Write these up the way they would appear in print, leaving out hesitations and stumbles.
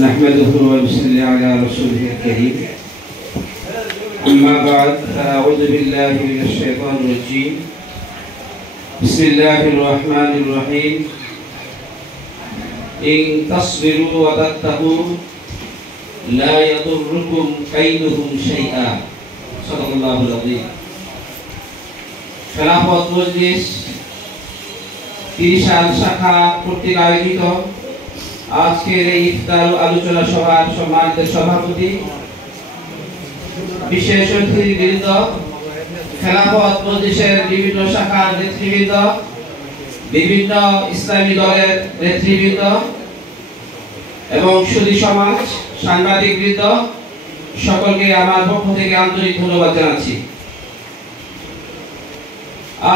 نحمده ونصلي على رسوله الكريم أما بعد فأعوذ بالله من الشيطان الرجيم بسم الله الرحمن الرحيم إن تصبروا وتتقوا لا يضركم كيدهم شيئا صدق الله العظيم খেলাফত মজলিস 30 সাল শাখা কর্তৃক আয়োজিত আজকের এই ইফতার আলোচনা সভার সম্মানিত সভাপতি বিশেষ অতিথিবৃন্দ খেলাফত মজলিসের বিভিন্ন শাখার নেতৃবৃন্দ বিভিন্ন ইসলামী দলের নেতৃবৃন্দ এবং সুধী সমাজ সাংবাদিকবৃন্দ সকলকে আমার পক্ষ থেকে আন্তরিক ধন্যবাদ জানাচ্ছি।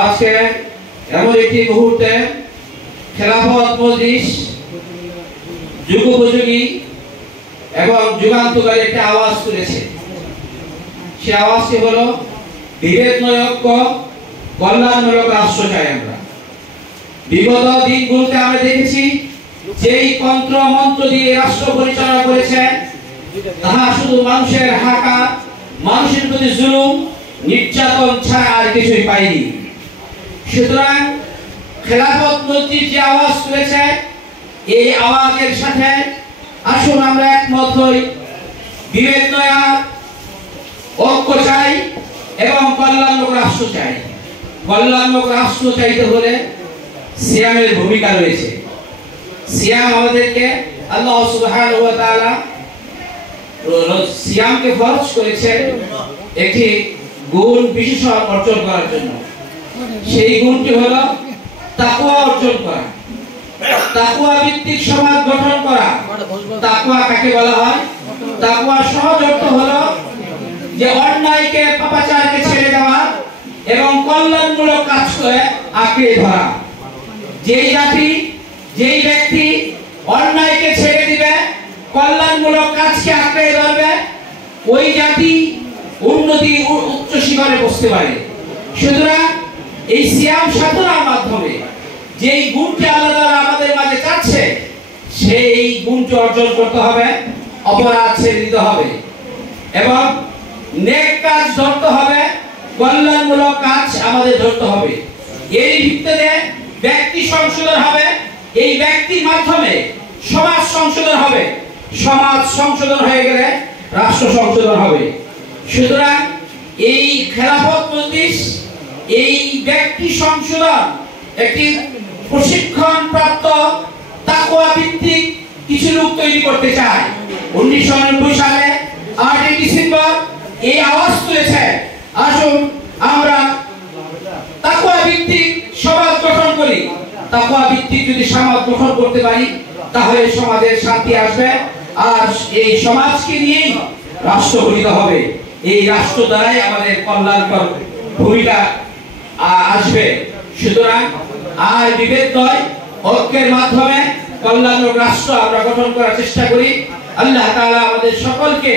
আজকে এমন একটি মুহূর্তে খেলাফত মজলিস যুগোপযোগী এবং যুগান্তকারী একটা আওয়াজ তুলেছে। সে আওয়াজটি হলো বিভেদ নয় ঐক্য, কল্যাণমূলক রাষ্ট্র চাই আমরা। বিগত দিনগুলোতে আমরা দেখেছি যেই তন্ত্র মন্ত্র দিয়ে রাষ্ট্র পরিচালনা করেছে তাহা শুধু মানুষের হাহাকার, মানুষের প্রতি জুলুম নির্যাতন ছাড়া আর কিছুই পাইনি। সুতরাং খেলাফত মজলিস যে আওয়াজ তুলেছে এই আওয়াজের সাথে আসুন আমরা একমত হই, বিভেদ নয় ঐক্য চাই এবং কল্যাণমূলক রাষ্ট্র চাই। কল্যাণমূলক রাষ্ট্র চাইতে হলে সিয়ামের ভূমিকা রয়েছে। সিয়াম আমাদেরকে আল্লাহ সুবহানাহু ওয়া তাআলা সিয়ামকে ফরজ করেছে একটি গুণ বিশেষ অর্জন করার জন্য। সেই গুণটি হলো তাকওয়া অর্জন করা, তাকওয়া ভিত্তিক সমাজ গঠন করা। তাকওয়া কাকে বলা হয়? তাকওয়া সহজ অর্থ হলো যে অন্যায়কে পাপাচারকে ছেড়ে দেওয়া এবং কল্যাণমূলক কাজকে আঁকড়ে ধরা। যেই জাতি যেই ব্যক্তি অন্যায়কে ছেড়ে দিবে, কল্যাণমূলক কাজকে আঁকড়ে ধরবে, ওই জাতি উন্নতি উচ্চ শিখরে বসতে পারে। সুতরাং এই সিয়াম সাধনার মাধ্যমে যেই গুণটি আল্লাহ আমাদের মাঝে চাচ্ছে সেই গুণটি অর্জন করতে হবে, অপরাধ ছেড়ে দিতে হবে এবং নেক কাজ ধরতে হবে, কল্যাণমূলক কাজ আমাদের ধরতে হবে। এর ভিত্তিতে ব্যক্তি সংশোধন হবে, এই ব্যক্তির মাধ্যমে সমাজ সংশোধন হবে, সমাজ সংশোধন হয়ে গেলে রাষ্ট্র সংশোধন হবে। সুতরাং এই খেলাফত মজলিস এই ব্যক্তি সংশোধন একটি প্রশিক্ষণ প্রাপ্ত তাকওয়া ভিত্তিক কিছু লোক তৈরি করতে চায়। 1990 সালে 8 ডিসেম্বর এই আওয়াজ তুলেছে, আসুন আমরা তাকওয়া ভিত্তিক সমাজ গঠন করি। তাকওয়া ভিত্তিক যদি সমাজ গঠন করতে পারি তাহলে সমাজের শান্তি আসবে আর এই সমাজকে নিয়েই রাষ্ট্র গঠিত হবে। এই রাষ্ট্র দ্বারাই আমাদের কল্যাণকর ভূমিকা আসবে। সুতরাং আর বিভেদ নয়, ঐক্যের মাধ্যমে কল্যাণমূলক রাষ্ট্র আমরা গঠন করার চেষ্টা করি। আল্লাহ তাআলা আমাদের সকলকে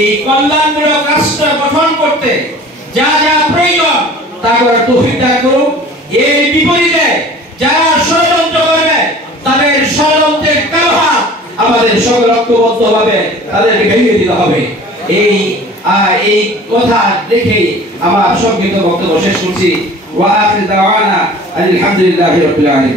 এই কল্যাণমূলক রাষ্ট্র গঠন করতে যা যা প্রয়োজন তা করার তৌফিক দান করুন। এর বিপরীতে যারা ষড়যন্ত্র করবে তাদের ষড়যন্ত্রের কালহা আমাদের সকল ঐক্যবদ্ধভাবে তাদেরকে ভেঙে দিতে হবে। এই কথা রেখে আমার সংক্ষিপ্ত বক্তব্য শেষ করছি। ওয়া আখির দাওয়ানা আলহামদুলিল্লাহি রাব্বিল আলামিন।